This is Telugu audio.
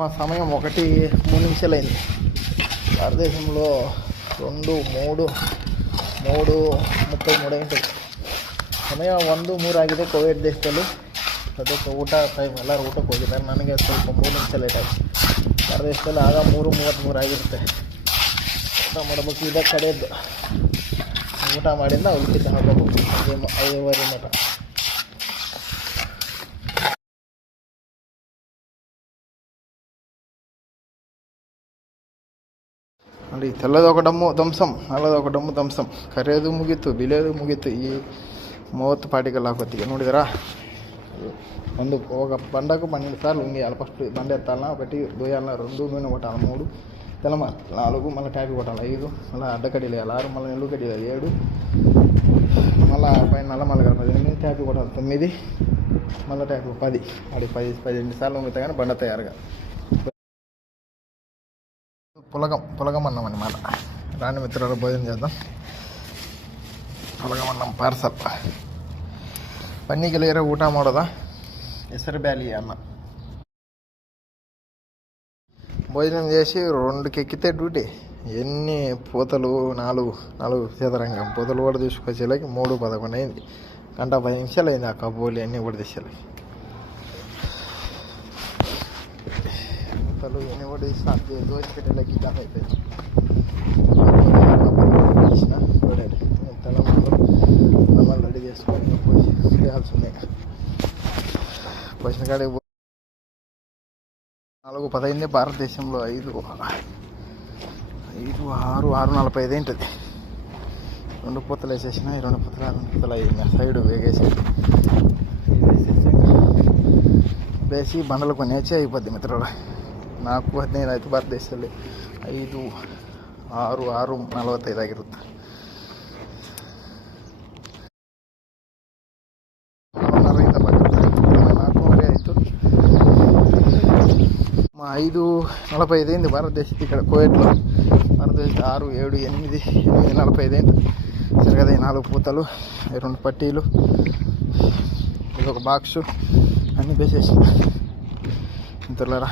మా సమయం 1:03 అయింది. భారతదేశంలో 2:33 ಅయింಟು. ಸಮಯ 1:03 ಆಗಿದೆ. ಕೋವಿಡ್ ದೇಶದಲ್ಲಿ ಅದಕ್ಕೆ ಊಟ ಟೈಮ್ ಎಲ್ಲರೂ ಊಟಕ್ಕೆ ಹೋಗಿದ್ದಾರೆ. ನನಗೆ ಸ್ವಲ್ಪ 3 ನಿಮಿಷ ಲೇಟ್ ಆಯಿತು. ಭಾರತದೇಶದಲ್ಲಿ ಆಗ 3:33 ಆಗಿರುತ್ತೆ. ಊಟ ಮಾಡಬೇಕು. ಇದೇ ಕಡೆಯದ್ದು ಊಟ ಮಾಡಿಂದ ಉಳ್ಕಿದ್ದ ಹಾಕೋಬೇಕು 5:15 ಮಟ. ನೋಡಿ, ತೆಲ್ಲದು ఒక డమ్ము ಧ್ವಂಸಂ, ನಲ್ಲದು ఒక ಡಮ್ಮು ಧ್ವಂಸಂ. ಕರೆಯೋದು ಮುಗೀತು, ಬಿಲಿಯೋದು ಮುಗೀತು. ಈ 30 ಪಾಟಿಗೆಲ್ಲ ಹಾಕೋತಿಗೆ ನೋಡಿದ್ರಾ. ಒಂದು ఒక బండకు 12 సార్లు ఉంగేయాలి. ఫస్ట్ బండ ఎత్తాలన్నా, ఒకటి దోయాలన్నా, 2 నూనె కొట్టాలి, 3 తెల్లమ 4 మళ్ళీ ట్యాపి కొట్టాలి, 5 మళ్ళీ అడ్డకడ్డీలు వేయాలి, 6 మళ్ళీ నిలువు కడ్డీలు 7 మళ్ళీ పైన నల్లమల్ల కలపాలి, 8 ట్యాపి కొట్టాలి, 9 మళ్ళీ ట్యాపి 10 అది 15 సార్లు ఉంగితే కానీ బండ తయారుగా. పులగం అన్నం అన్నమాట. రాని మిత్రులు భోజనం చేద్దాం. పులగం అన్నం పార్సల్. ಪನ್ನಿಗೆಲೆಯರ ಊಟ ಮಾಡೋದ ಹೆಸರು ಬ್ಯಾಲಿ అన్న. భోజనం చేసి 2కి ఎక్కితే డ్యూటీ. ఎన్ని పూతలు 4 చేతరంగం పూతలు కూడా తీసుకొచ్చేలాకి 3:11 అయింది. 1:10 నిమిషాలు అయింది ఆ కబోలి అన్నీ కూడా తీసేలాకి. పూతలు ఎన్ని కూడా తీసి దోశ పెట్టేలాకి జామ్ అయిపోయింది. చూడండి, తలమాలు రెడీ చేసుకొని పోయి చేయాల్సి ఉన్నాయి. పోసిన కాడికి 4:10 భారతదేశంలో 6:45 ఏంటది. 2 పూతలు వేసేసిన. 2 పూతలు అయింది. సైడ్ వేగేసి వేసి బండలు కొన్ని వేసి అయిపోద్ది మిత్రులు. నాకు 15 అయితే భారతదేశంలో 6:45 ಆಗಿರುತ್ತೆ. మా 5:45 అయింది భారతదేశం ఇక్కడ కోవిడ్లో. భారతదేశం 6, 7, 8:45 అయింది. సరిగదా 4 పూతలు, 2 పట్టీలు, ఇదొక బాక్సు అన్నీ వేసేసి మిత్రులారా.